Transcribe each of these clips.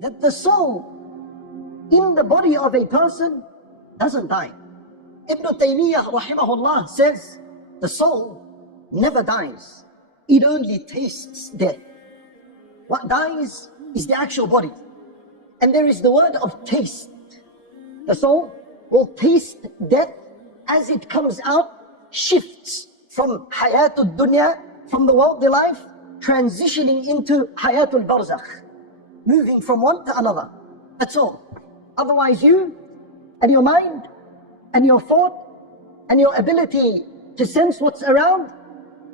that the soul in the body of a person doesn't die. Ibn Taymiyyah rahimahullah says the soul never dies. It only tastes death. What dies is the actual body. And there is the word of taste. The soul will taste death as it comes out, shifts from hayatul dunya, from the worldly life, transitioning into hayatul barzakh, moving from one to another. That's all. Otherwise you and your mind and your thought and your ability to sense what's around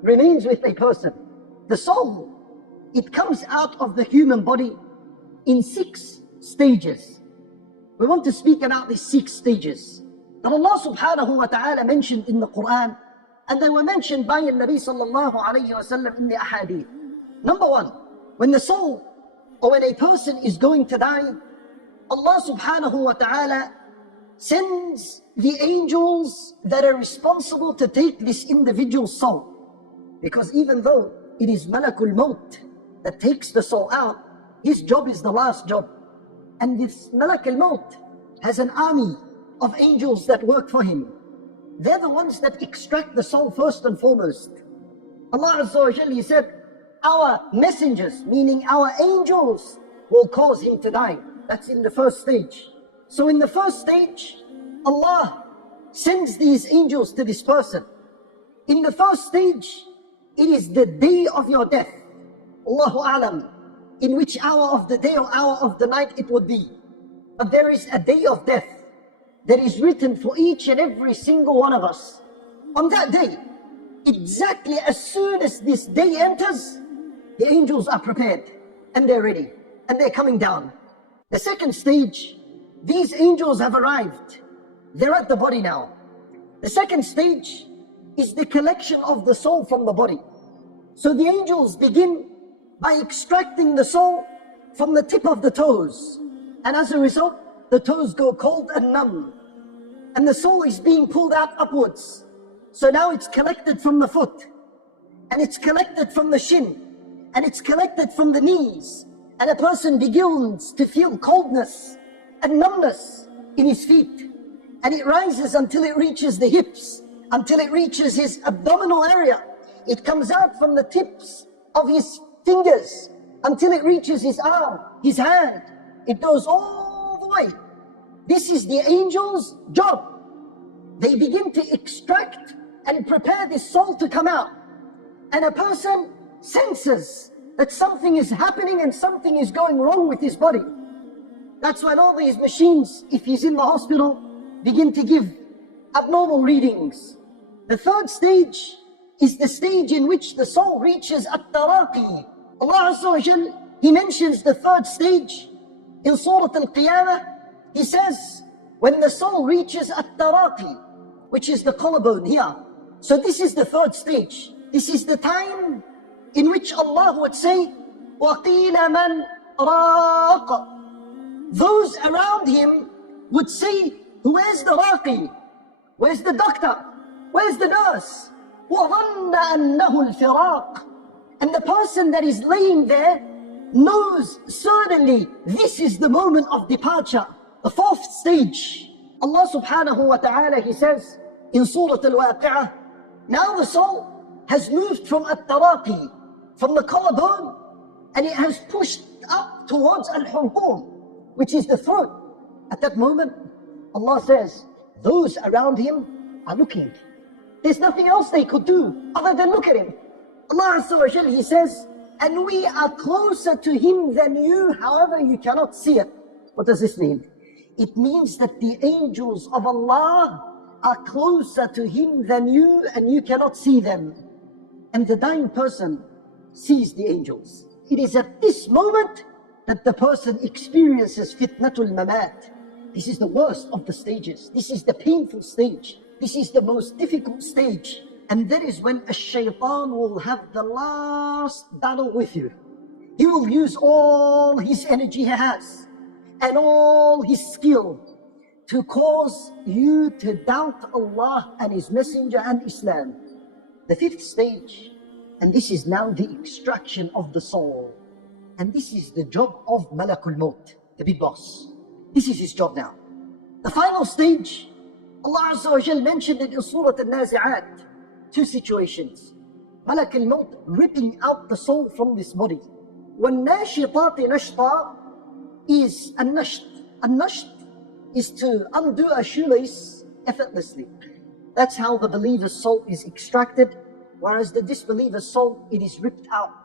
remains with a person. The soul, it comes out of the human body in 6 stages. We want to speak about these 6 stages that Allah subhanahu wa ta'ala mentioned in the Quran, and they were mentioned by the Nabi sallallahu alayhi wa sallam in the ahadith. Number 1, when the soul or when a person is going to die, Allah subhanahu wa ta'ala sends the angels that are responsible to take this individual's soul. Because even though it is Malakul Maut that takes the soul out, his job is the last job. And this Malakul Maut has an army of angels that work for him. They're the ones that extract the soul first and foremost. Allah Azza wa Jalla, He said, our messengers, meaning our angels, will cause him to die. That's in the first stage. So in the first stage, Allah sends these angels to this person. In the first stage, it is the day of your death. Allahu Alam, in which hour of the day or hour of the night it would be. But there is a day of death that is written for each and every single one of us. On that day, exactly as soon as this day enters, the angels are prepared and they're ready and they're coming down. The second stage, these angels have arrived. They're at the body now. The second stage is the collection of the soul from the body. So the angels begin by extracting the soul from the tip of the toes. And as a result, the toes go cold and numb. And the soul is being pulled out upwards. So now it's collected from the foot. And it's collected from the shin. And it's collected from the knees. And a person begins to feel coldness and numbness in his feet. And it rises until it reaches the hips, until it reaches his abdominal area. It comes out from the tips of his fingers until it reaches his arm, his hand. It goes all the way. This is the angel's job. They begin to extract and prepare this soul to come out. And a person senses that something is happening and something is going wrong with his body. That's when all these machines, if he's in the hospital, begin to give abnormal readings. The third stage is the stage in which the soul reaches at-taraqi. Allah Azza wa Jal, He mentions the third stage in Surah Al-Qiyamah. He says, when the soul reaches at-taraqi, which is the collarbone here. So this is the third stage. This is the time in which Allah would say, وَقِيلَ مَنْ رَاقَ. Those around him would say, where's the raqi? Where's the doctor? Where's the nurse? وَظَنَّ أَنَّهُ الْفِرَاقِ. And the person that is laying there knows certainly this is the moment of departure. The fourth stage. Allah subhanahu wa ta'ala, He says in Surah Al-Waqi'ah, now the soul has moved from at-taraqi, from the collarbone, and it has pushed up towards al-hulqum, which is the throat. At that moment, Allah says, those around him are looking. There's nothing else they could do other than look at him. Allah Azza wa Jal, He says, and we are closer to him than you, however you cannot see it. What does this mean? It means that the angels of Allah are closer to him than you, and you cannot see them. And the dying person sees the angels. It is at this moment that the person experiences fitnatul mamat. This is the worst of the stages. This is the painful stage. This is the most difficult stage. And that is when a shaitan will have the last battle with you. He will use all his energy he has and all his skill to cause you to doubt Allah and His Messenger and Islam. The fifth stage, and this is now the extraction of the soul. And this is the job of Malakul Maut, the big boss. This is his job now. The final stage, Allah Azza wa Jal mentioned it in Surah Al-Nazi'at. Two situations. Malak al-Maut ripping out the soul from this body. وَالنَّاشِطَاتِ نَشْطًا is an-nasht. An-nasht is to undo a shoelace effortlessly. That's how the believer's soul is extracted, whereas the disbeliever's soul, it is ripped out.